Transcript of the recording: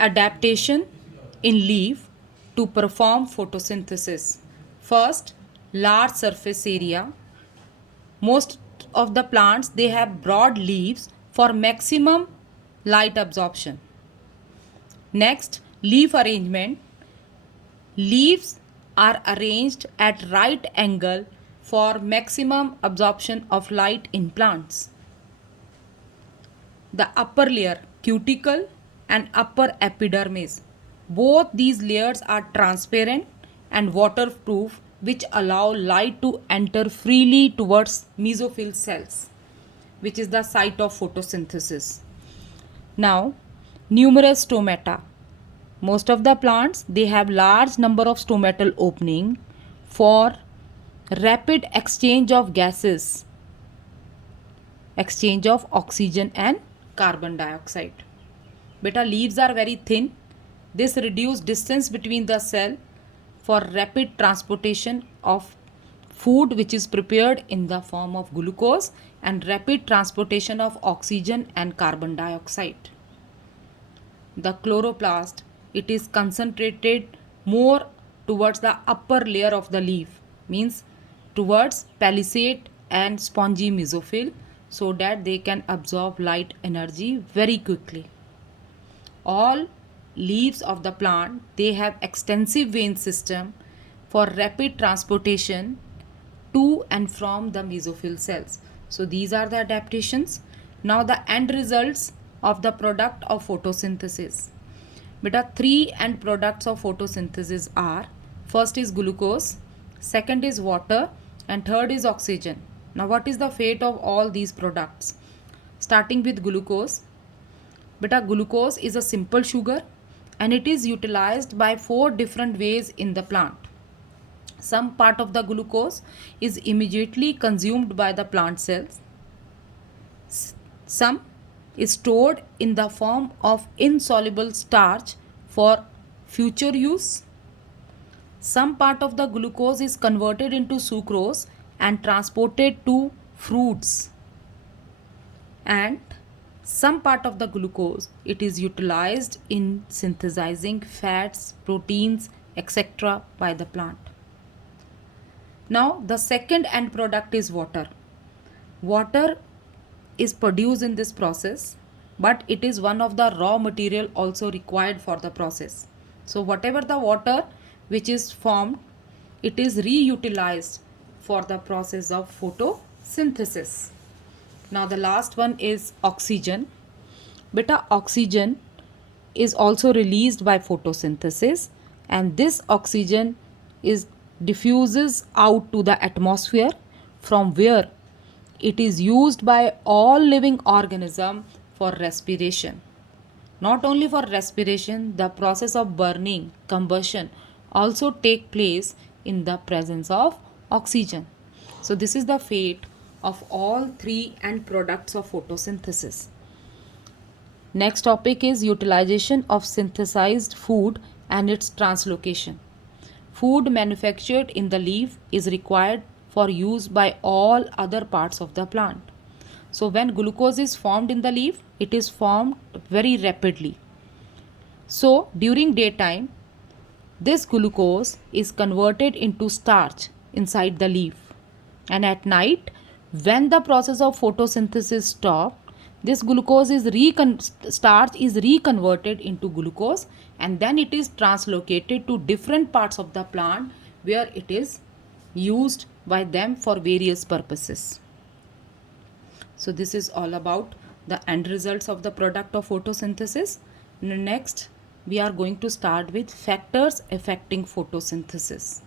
Adaptation in leaf to perform photosynthesis. First, large surface area. Most of the plants they have broad leaves for maximum light absorption. Next, leaf arrangement. Leaves are arranged at right angle for maximum absorption of light in plants. The upper layer, cuticle and upper epidermis. Both these layers are transparent and waterproof, which allow light to enter freely towards mesophyll cells, which is the site of photosynthesis. Now, numerous stomata. Most of the plants they have large number of stomatal opening for rapid exchange of gases, exchange of oxygen and carbon dioxide. Beta, leaves are very thin. This reduces distance between the cell for rapid transportation of food which is prepared in the form of glucose and rapid transportation of oxygen and carbon dioxide. The chloroplast, it is concentrated more towards the upper layer of the leaf, means towards palisade and spongy mesophyll, so that they can absorb light energy very quickly. All leaves of the plant they have extensive vein system for rapid transportation to and from the mesophyll cells. So these are the adaptations. Now the end results of the product of photosynthesis. Beta, three end products of photosynthesis are: first is glucose, second is water, and third is oxygen. Now what is the fate of all these products? Starting with glucose. Beta, glucose is a simple sugar and it is utilized by 4 different ways in the plant. Some part of the glucose is immediately consumed by the plant cells. Some is stored in the form of insoluble starch for future use. Some part of the glucose is converted into sucrose and transported to fruits. And some part of the glucose it is utilized in synthesizing fats, proteins, etc. by the plant. Now the second end product is water. Water is produced in this process, but it is one of the raw material also required for the process. So whatever the water which is formed, it is reutilized for the process of photosynthesis. Now the last one is oxygen. Beta, oxygen is also released by photosynthesis, and this oxygen is diffuses out to the atmosphere, from where it is used by all living organism for respiration. Not only for respiration, the process of burning, combustion also take place in the presence of oxygen. So this is the fate of all three end products of photosynthesis. Next topic is utilization of synthesized food and its translocation. Food manufactured in the leaf is required for use by all other parts of the plant. So when glucose is formed in the leaf, it is formed very rapidly. So during daytime, this glucose is converted into starch inside the leaf. And at night, when the process of photosynthesis stops, this glucose is starch is reconverted into glucose, and then it is translocated to different parts of the plant where it is used by them for various purposes. So this is all about the end results of the product of photosynthesis. Next, we are going to start with factors affecting photosynthesis.